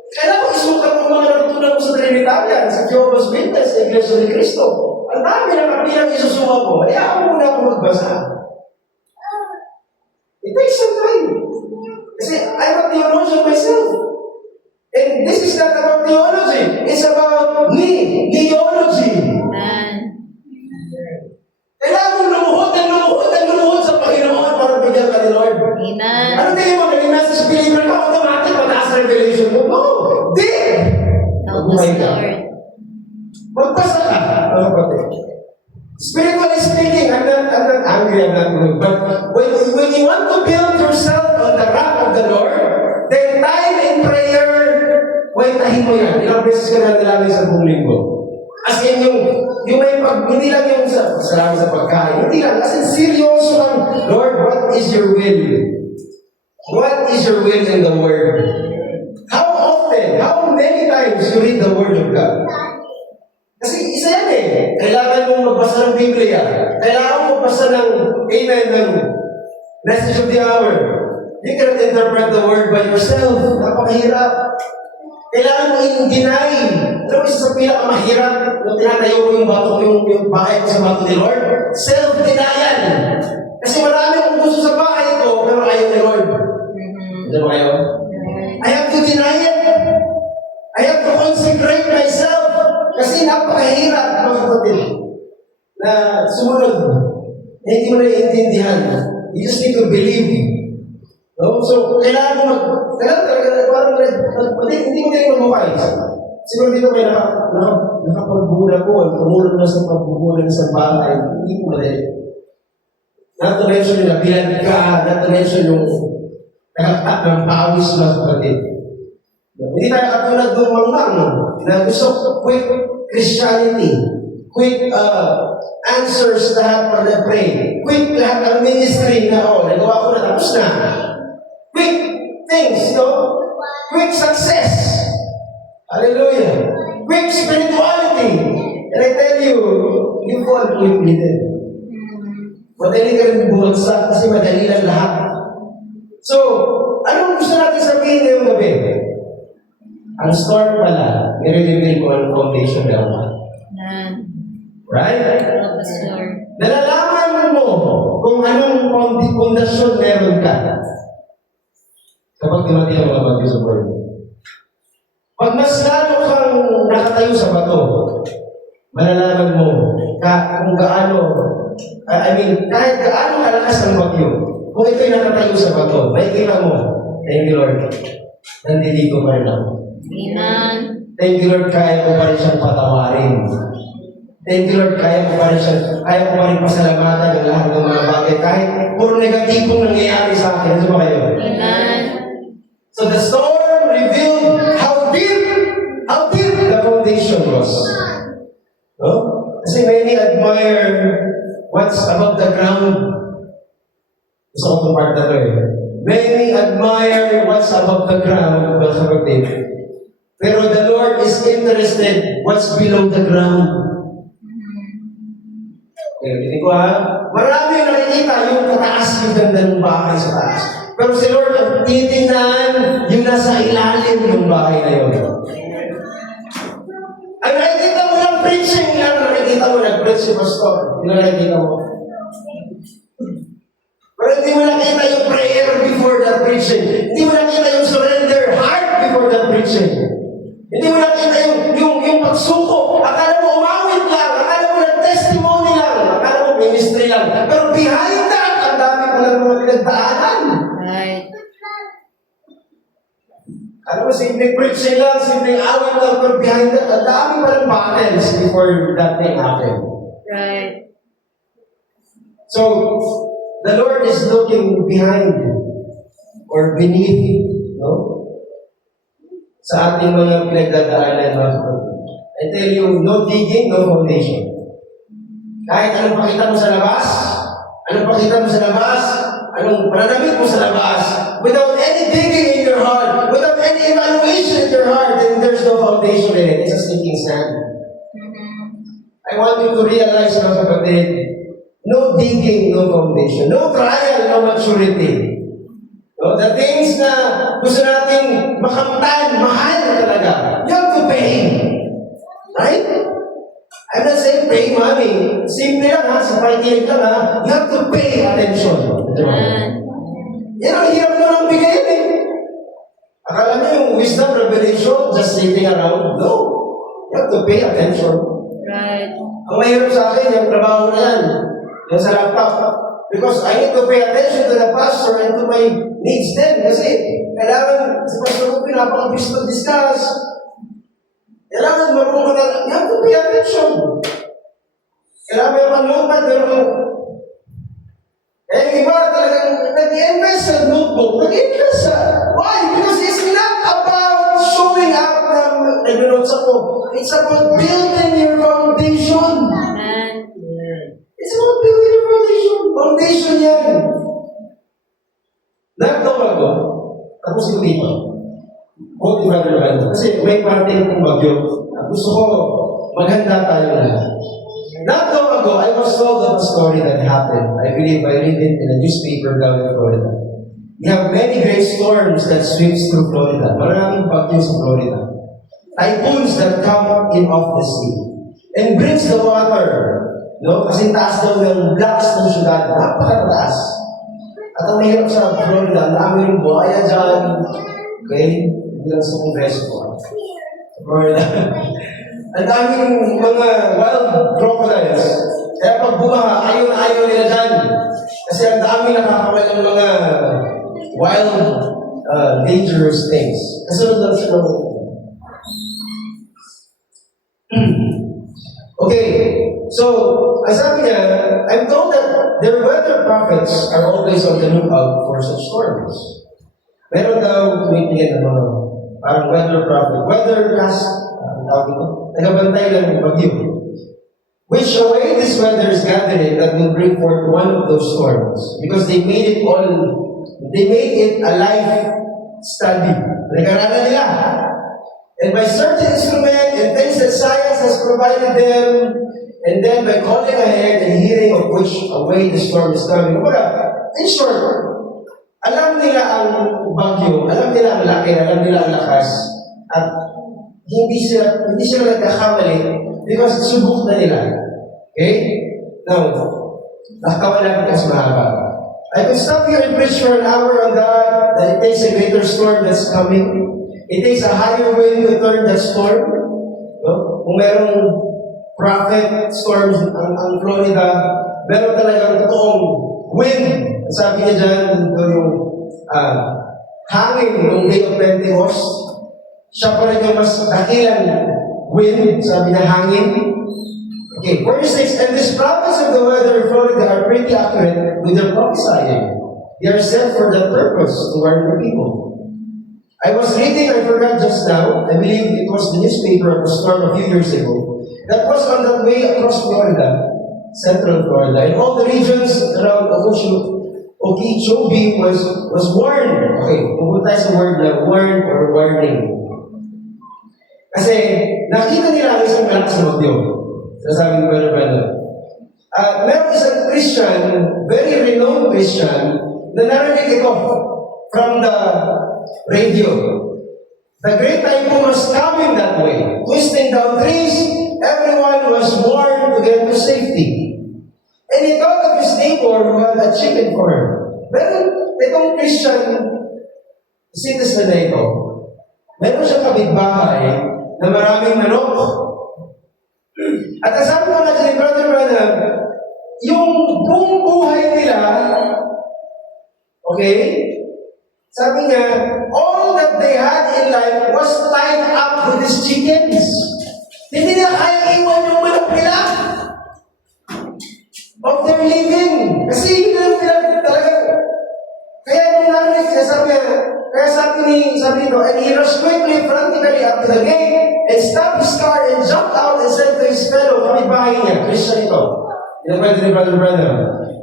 kailangan ko isukat ng mga natutunan ko sa Trinitarian, sa Jehovah's Witness, sa Iglesia ni Cristo. Ang dami na kapilang isusuka ko. Hayaan mo muna ako magbasa. It takes some time. Kasi I'm a theologian myself. And this is not about theology. It's about theology. Kailangan mong lumuhod sa Panginoon para bigyan ka ni Lord. Amen. Ano tingin mo? Naging nasa believer ka, automatic mataas revelation mo? No! Di! Help us, Lord. Magpasa ka. Spiritually speaking, I'm not angry, I'm not rude. But when you want to build yourself on the rock of the Lord, then time in prayer, tahin mo yan. Ilang beses ka na nalangin sa buong linggo. As in yung may hindi lang yung salamat sa pagkain. Hindi lang. As in seryoso lang, Lord, what is your will? What is your will in the Word? How often, how many times you read the Word of God? Kasi isa yan Kailangan mong magbasa ng Biblia. Kailangan mong magbasa ng Amen, ng Message of the Hour. You cannot interpret the Word by yourself. Napakahirap. Kailangan mo i-deny. Alam mo, isa sa pinakamahirap nung tinatayo ko yung bato ko, yung bahay ko sa bato ni Lord, self-denial. Kasi marami akong gusto sa bahay ko, pero ayaw ni Lord. Ano ba kayo? I have to deny it. I have to consecrate myself. Kasi napakahirap, mga kapatid, na sumunod. Hindi mo na iintindihan. You just need to believe. No? So, kailangan mo parang hindi mo kayo mamukay. Siguro dito may nakapagbunan ko, tumulong na sa pagbubunan sa bahay, hindi ko madali. Not to mention yung nabilad ka, not to mention yung nakaktak ng pawis mga kapatid. Hindi tayo katulad ng mangang na gusto quick Christianity, quick answers lahat para na-pray, quick lahat ng ministry na, nagawa ko na, tapos na. Quick things, quick success. Hallelujah. Quick spirituality. And I tell you, you fall quickly then. Madali ka rin bumagsak kasi madali lang lahat. So, anong gusto natin sabihin ngayong gabi? Ang start pala, nire-reveal ko ang foundation daw. Right? Help us, Lord. Nalalaman mo kung anong pundasyon meron ka kapag dumating ang mga bagyo sa buhay mo. Pag mas lalo kang nakatayo sa bato, malalaman mo kung gaano, kahit gaano kalakas ang bagyo, kung ito'y nakatayo sa bato, may kita mo, thank you Lord, nandito pa rin ako. Amen. Thank you Lord, kaya ko pa rin siyang patawarin. Thank you Lord, kaya ko pa rin pasalamatan ang lahat ng mga bagay, kahit puro negatibong nangyayari sa akin. Ano ba kayo? Amen. So the storm revealed how deep the foundation was. No? Kasi many admire what's above the ground. Gusto ko itong part na to eh. Many admire what's above the ground, mga kapatid. Pero the Lord is interested what's below the ground. Okay, hindi ko marami yung nakikita yung kataas, yung ganda ng bahay sa taas. Pero si Lord, ang titingnan yung nasa ilalim ng bahay na yun. Ang nakikita mo ng preaching lang, nakikita mo nag-preach si pastor. Yung nakikita mo. Pero hindi mo nakita yung prayer before the preaching. Hindi mo nakita yung surrender heart before the preaching. Hindi mo nakita yung pagsuko. Akala mo umawit lang. Akala mo nag-testimony lang. Akala mo ministry lang. Pero behind that, ang dami pa lang mga pinagdaanan. Right. Alam mo, simpleng preaching lang, simpleng awit lang, pero behind that, ang dami pa lang battles before that thing happened. Right. So, the Lord is looking behind or beneath, sa ating mga pinagdadaanan, mga kapatid. I tell you, no digging, no foundation. Kahit anong pakita mo sa labas, anong pananamit mo sa labas, without any digging in your heart, without any evaluation in your heart, then there's no foundation in it. It's a sinking sand. I want you to realize, mga kapatid, no digging, no foundation. No trial, no maturity. No, the things na gusto nating makamtan, mahal talaga. You have to pay. Right? I'm not saying pay money. Simple lang sa pakikinig lang you have to pay attention. Yan ang hirap mo ng bigayin eh. Akala niyo yung wisdom, revelation, just sitting around. No. You have to pay attention. Right. Ang mahirap sa akin, yung trabaho na yan. Yung sa laptop. Because I need to pay attention to the pastor and to my needs then. Kasi kailangan sa pastor ko pinapakabis to discuss. Kailangan marunong ka na, you have to pay attention. Kailangan may panlupad, pero iba talagang nag-invest sa notebook, nag-invest sa. Why? Because it's not about showing up na nag-notes ako. It's about building your foundation. Amen. It's about building your foundation. Foundation yan. Nagtawa ko, tapos ko dito. Huwag Brother Brando. Kasi may parte kong bagyo. Gusto ko maghanda tayo lahat. Not long ago, I was told of a story that happened. I believe I read it in a newspaper down in Florida. We have many great storms that sweeps through Florida. Maraming bagyo sa Florida. Typhoons that come in off the sea and brings the water. Kasi taas daw ng blocks ng syudad. Napakataas. At ang mahirap sa Florida, ang dami rin buhaya dyan. Okay? Hindi lang sa kongreso ko. Florida. Ang daming mga wild crocodiles. Kaya pag bumaha, ayaw na ayaw nila dyan. Kasi ang dami nakakawal ng mga wild, dangerous things. Kasunod lang sila. Okay. So, ang sabi niya, I'm told that their weather prophets are always on the lookout for such storms. Meron daw tumitingin ng mga parang weather prophet, weathercast, ang tawag ito, nagabantay lang ng bagyo. Which away this weather is gathering that will bring forth one of those storms. Because they made it a life study. Nag-aralan nila. And by certain instrument and things that science has provided them, and then by calling ahead and hearing of which away the storm is coming. In short, alam nila ang bagyo, alam nila ang laki, alam nila ang lakas, at hindi sila nagkakamali because subok na nila. Okay? Now, nakakawala ko mas mahaba. I could stop here and preach for an hour on that it takes a greater storm that's coming. It takes a higher wind to turn that storm. No? Kung merong prophet storms ang Florida, meron talagang totoong wind. Sabi niya dyan, yung hangin ng Day of Pentecost, siya pa rin yung mas dakilang wind, sabi na hangin. Okay, verse 6, and these prophets of the weather in Florida are pretty accurate with their prophesying. They are sent for that purpose, to warn the people. I was reading, I forgot just now, I believe it was the newspaper of a storm a few years ago, that was on that way across Florida, central Florida, and all the regions around Okeechobee was warned. Okay, pupunta tayo sa word na warned or warning. Kasi nakita nila ang isang malakas na bagyo. Sasabi ko Brother Brandon. Meron isang Christian, very renowned Christian, na narinig ito from the radio. The great typhoon was coming that way, twisting down trees. Everyone was warned to get to safety. And he thought of his neighbor who had a chicken farm. Meron itong Christian citizen na ito, meron siyang kapitbahay na maraming manok. At sabi ko na si Brother Branham, yung buong buhay nila, okay, sabi niya, all that they had in life was tied up with these chickens. Hindi nila kaya iwan yung manok nila of their living. Kasi hindi nila talaga. Kaya nung narinig siya, sabi nito, and he rushed quickly, frantically up to the gate, and stopped his car and jumped out and said to his fellow, kapitbahay niya, Christian ito, pwede ni Brother Branham,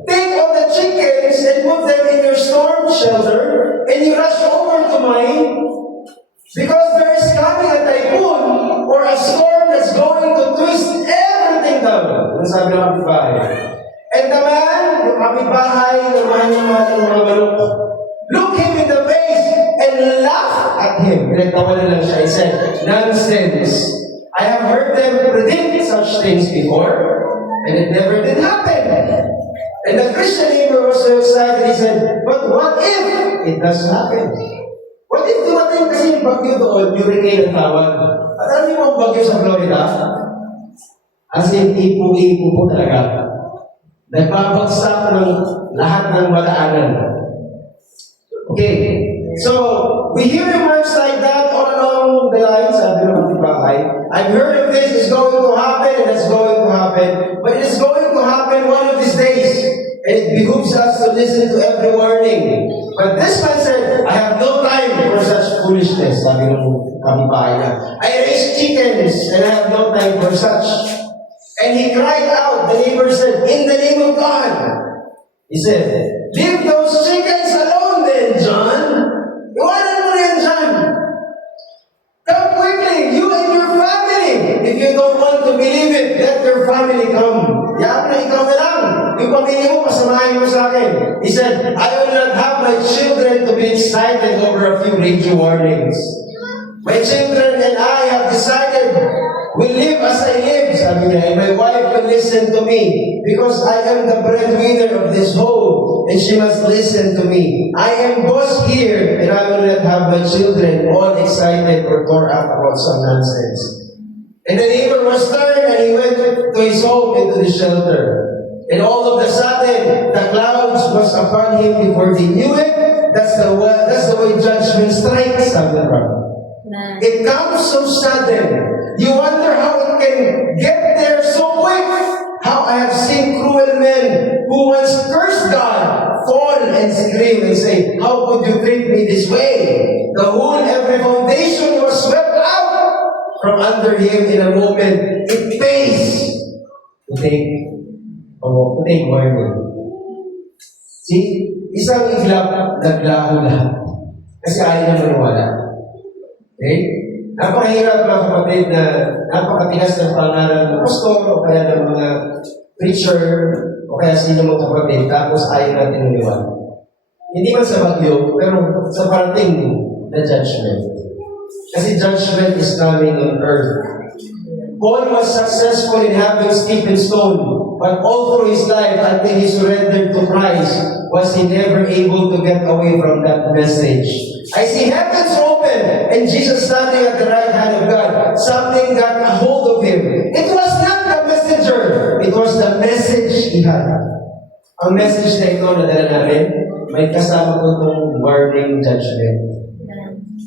take all the chickens and put them in your storm shelter, and you rush over to mine, because there is coming a typhoon or a storm that's going to twist everything down. Ang sabi ng kapitbahay. And the man, yung kapitbahay, naman yung mga manok, looked him in the face and laughed at him. Pinagtawanan lang siya. He said, nonsense. I have heard them predict such things before, and it never did happen. And the Christian neighbor was so excited. He said, but what if it does happen? What if dumating kasi yung bagyo doon, hurricane ang tawag? At alam niyo ang bagyo sa Florida? As in, ipo-ipo po talaga. Nagbabagsak ng lahat ng madaanan. Okay, so we hear remarks like that all along the line, sabi ng kapitbahay. I've heard of this, it's going to happen, and it's going to happen. But it's going to happen one of these days. And it behooves us to listen to every warning. But this man said, I have no time for such foolishness, sabi ng kapitbahay niya. I raise chickens, and I have no time for such. And he cried out, the neighbor said, in the name of God. He said, leave those chickens alone then, John. Iwanan mo na yan, John. Come quickly, you and your family. If you don't want to believe it, let your family come. Yaman na ikaw na lang. Yung pamilya mo, pasamahin mo sa akin. He said, I will not have my children to be excited over a few radio warnings. My children and I have decided will live as I live, sabi niya, and my wife will listen to me because I am the breadwinner of this home and she must listen to me. I am boss here and I will not have my children all excited or tore up about some nonsense. And the neighbor was stirred and he went to his home into the shelter. And all of a sudden, the clouds was upon him before they knew it. That's the way judgment strikes, sabi ng Prophet. It comes so sudden. You wonder how it can get there so quick. How I have seen cruel men who once scream and say, how could you treat me this way? The whole, every foundation was swept out from under him in a moment. It pays to take warning. See, isang iglap, naglaho lahat. Kasi ayaw na maniwala. Okay? Napakahirap mga kapatid na napakatigas ng pangalan ng pastor o kaya ng mga preacher o kaya sino mga kapatid tapos ayaw natin maniwala. Hindi man sa bagyo, pero sa parating na judgment. Kasi judgment is coming on earth. Paul was successful in having Stephen stoned, but all through his life until he surrendered to Christ, was he never able to get away from that message. I see heavens open and Jesus standing at the right hand of God. Something got a hold of him. It was not the messenger, it was the message he had. Ang message na ito na dala namin, may kasama ko itong warning judgment.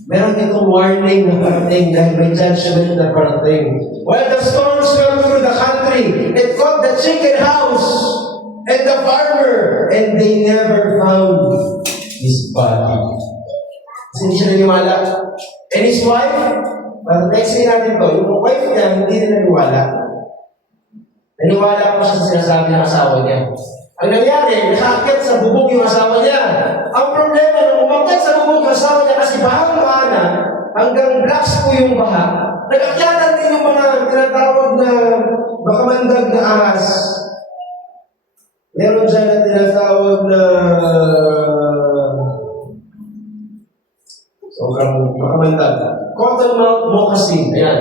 Meron itong warning na parating dahil may judgment na parating. While the storms come through the country, it caught the chicken house and the farmer, and they never found his body. Kasi hindi siya naniwala. And his wife, next natin to, yung wife niya, hindi na naniwala. Naniwala pa siya sa sinasabi ng asawa niya. Ang nangyari, nakakit sa bubog yung asawa niya. Ang problema, nung umakit sa bubog yung asawa niya kasi bahang-baha na, hanggang blocks po yung baha, nagakyatan din yung mga tinatawag na makamandag na ahas. Meron dyan na tinatawag na sobrang makamandag. Cottonmouth moccasin. Ayan.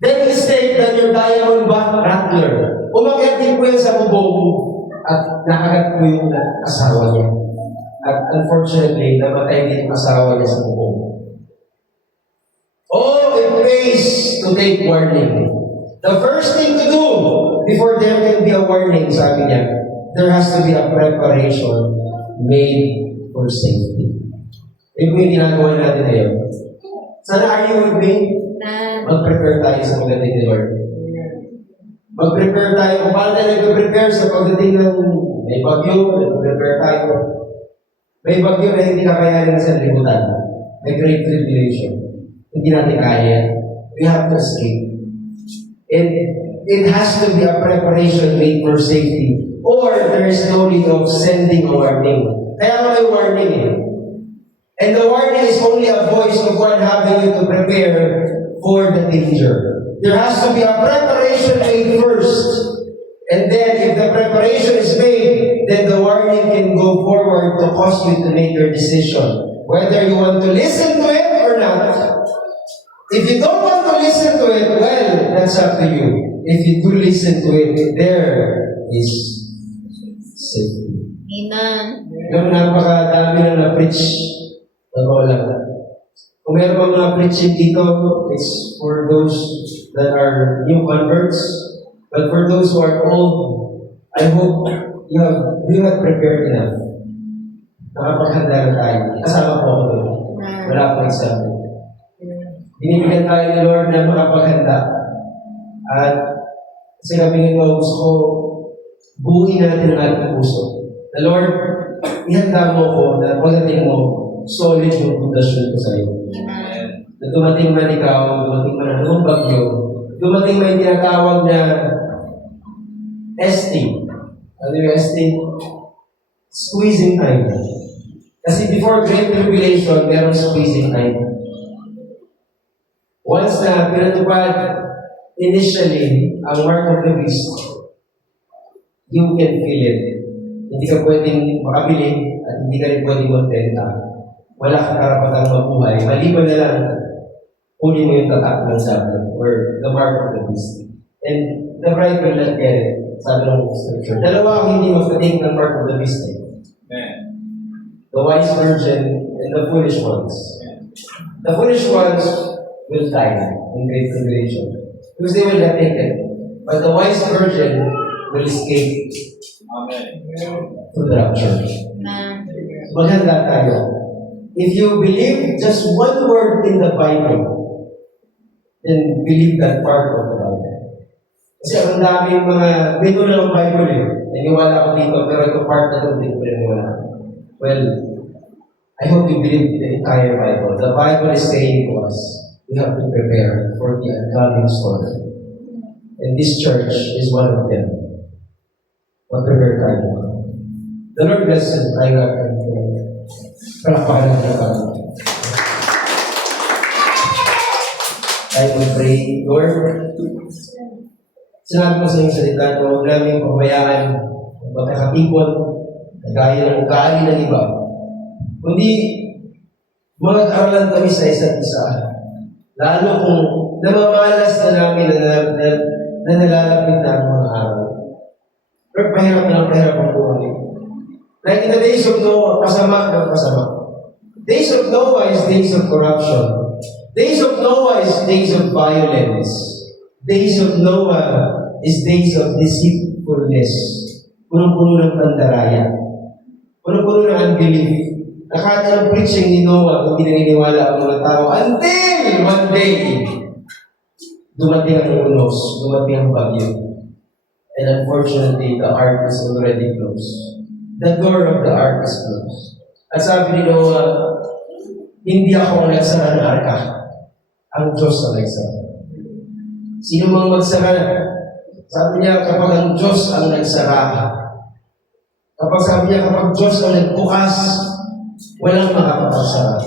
Then mistake that your diamond back rattler. Umakyat din po yan sa bubong at nakagat po yung asawa niya. At unfortunately, namatay din yung asawa niya sa bubong. Oh, it pays to take warning. The first thing to do before there can be a warning, sabi niya, there has to be a preparation made for safety. Ito yung ginagawa natin ngayon. Sana are you with me? Mag-prepare tayo sa pagdating ni Lord. Mag-prepare tayo. Kung paano tayo nag-prepare sa pagdating ng may bagyo, nag-prepare tayo. May bagyo na hindi kakayanin sa libutan. May great tribulation. Hindi natin kaya. We have to escape. And it has to be a preparation made for safety. Or there is no need of sending a warning. Kaya may warning eh. And the warning is only a voice of God having you to prepare for the danger. There has to be a preparation made first. And then if the preparation is made, then the warning can go forward to cause you to make your decision. Whether you want to listen to it or not. If you don't want to listen to it, well, that's up to you. If you do listen to it, there is safety. Amen. Yung napakadami na na-preach. Totoo lang. Kung meron bang mga preaching dito, it's for those that are new converts. But for those who are old, I hope you have prepared enough. Nakapaghanda na tayo. Kasama po ako doon. Wala akong example. Binibigyan tayo ni Lord na makapaghanda. At kasi kami nito, gusto ko buuin natin ang ating puso. The Lord, ihanda mo ko na pagdating mo, solid yung pundasyon ko sa iyo. Na dumating man ikaw, dumating man anong bagyo, dumating man yung tinatawag na testing. Ano yung testing? Squeezing time. Kasi before Great Tribulation, merong squeezing time. Once na pinatupad initially ang mark of the beast, you can feel it. Hindi ka pwedeng makabili at hindi ka rin pwedeng magbenta. Wala kang karapatang mabuhay. Maliban na lang, kunin mo yung tatak ng sabi or the mark of the beast. And the bride will not get it. Sabi ng scripture. Dalawa ang hindi magpating ng mark of the beast. The wise virgin and the foolish ones. The foolish ones will die in great tribulation because they will not take it. But the wise virgin will escape through the rapture. Maghanda tayo. If you believe just one word in the Bible, then believe that part of the Bible. Kasi ang daming mga, dito lang ang Bible eh. Naniwala ako dito, pero ito part na ito, hindi ko naniwala. Well, I hope you believe the entire Bible. The Bible is saying to us, we have to prepare for the upcoming storm. And this church is one of them. Mag-prepare tayo. The Lord bless you. I love you. Palakpakan natin ang Panginoon. I will pray, Lord, sinabi mo sa iyong salita na huwag namin pabayaan ang pagkakatipon na gaya ng ugali ng iba. Kundi, mag-aralan kami sa isa't isa. Lalo kung namamalas na namin na nalalapit na ang mga araw. Pero pahirap ang buhay. Like in the days of Noah, pasama ng pasama. Days of Noah is days of corruption. Days of Noah is days of violence. Days of Noah is days of deceitfulness. Punong-puno ng pandaraya. Punong-puno ng unbelief. Nakata ng preaching ni Noah kung pinaniniwala ang mga tao until one day dumating ang unos, dumating ang bagyo. And unfortunately, the ark is already closed. The door of the ark is closed. At sabi ni Noah, hindi ako ang nagsara ng arka. Ang Diyos ang nagsara. Sino mang magsara? Sabi niya, kapag ang Diyos ang nagsara, kapag Diyos ang nagbukas, walang makapagsara.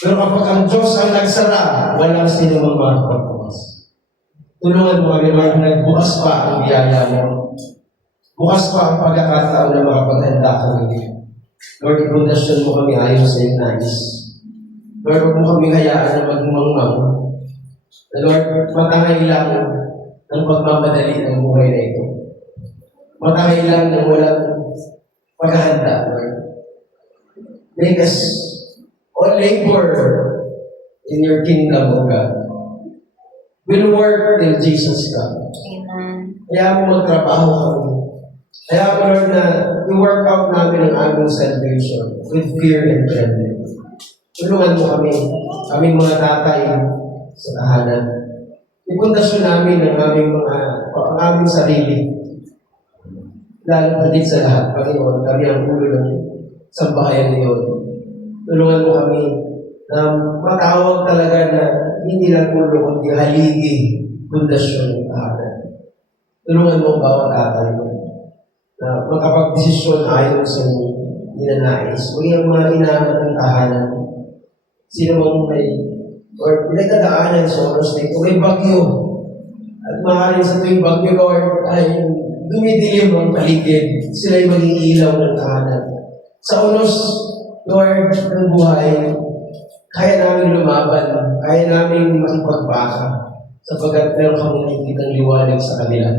Pero kapag ang Diyos ang nagsara, walang sino mang makapagbukas. Tulungan mo kami, Lord, nagbukas pa ang biyaya mo. Bukas pa ang pagkakataon na makapaghanda kami. Lord, ipundasyon mo kami ayon sa iyong nais. Lord, huwag mo kami hayaan na magmangmang. Lord, matangay lang ng pagmamadali ng buhay na ito. Matangay lang ng walang paghahanda, Lord. Make us all labor in your kingdom, O God. We'll work till Jesus comes. Amen. Kaya mo magtrabaho kami. Kaya mo, Lord, na i-work out namin ang aming salvation with fear and trembling. Tulungan mo kaming mga tatay sa tahanan. Ipundasyon namin ang aming sarili. Lalo na sa lahat, Panginoon, kami ang ulo ng sambahayan niyon. Tulungan mo kami na matawag talaga na hindi lang ulo, kundi haligi, pundasyon ng tahanan. Tulungan mo ang bawat tatay mo na makapag-desisyon ayon sa ninanais. Kung yung mga inaanap ng tahanan, sino mong may or pinagdadaanan sa oras na ito, may bagyo. At maaaring sa tuwing bagyo, Lord, ay dumidilim ang paligid. Sila ay maging ilaw ng tahanan. Sa unos, Lord, ng buhay, kaya namin lumaban, kaya namin makipagbaka, sapagkat meron kami nakikitang liwanag sa kanila.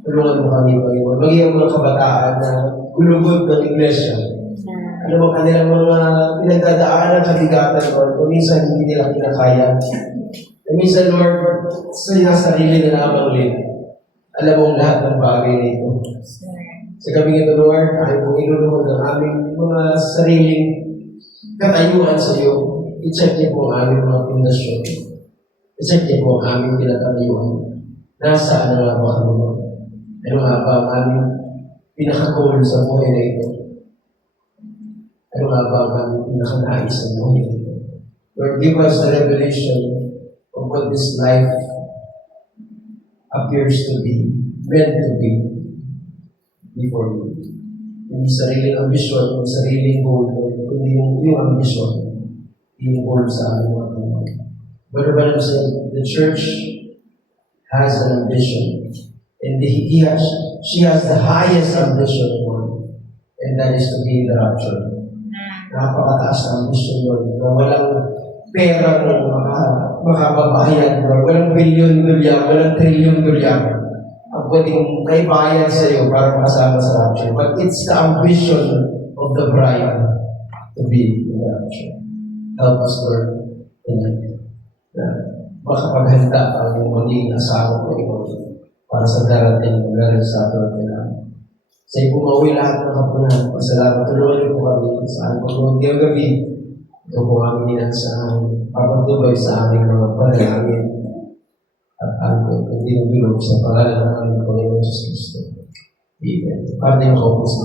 Tulungan mo kami, Panginoon. Maging ang mga kabataan na gulugod ng iglesia. Ano mo kanilang mga pinagdadaanan sa bigatan, Lord, kung minsan hindi nila kinakaya. Kung minsan, Lord, sarili na lamang ulit. Alam mo lahat ng bagay na ito. Sa gabi ito, Lord, ay kung inulunod ng aming mga sariling katayuan sa iyo, i-check niyo po ang aming mga pundasyon. I-check niyo po ang aming pinatayuan. Nasaan na nga ba kami, Lord? Ano nga ba ang aming pinaka-goal sa buhay na ito? Ano nga ba ang pinakanais sa buhay na ito? Lord, give us the revelation of what this life appears to be, meant to be before you. Hindi sariling ambisyon, hindi sariling goal, kundi yung ambisyon, yung goal sa ating mga buhay. Brother Branham said, the church has an ambition, and she has the highest ambition one, and that is to be in the rapture. Napakataas na ambisyon yun, na walang pera ng makababayad, walang bilyon-bilyan, walang trilyon-bilyan ang pwedeng may bayad sa iyo para makasama sa rapture. But it's the ambition of the bride to be in the rapture. Help us, Lord, tonight, na makapaghanda ang iyong magiging asawa ko para sa darating magaling sa atin nila. Sa iyo pumawi lahat ng kapunan. Pasalamat, tulungan niyo po kami sa aming pagluwag ngayong gabi. Ito po kami sa papagtubay sa aming mga panalangin. at alcohol na dinugulog sa pangalan ng aming Panginoon Jesus Cristo. Amen. Para din ako po sa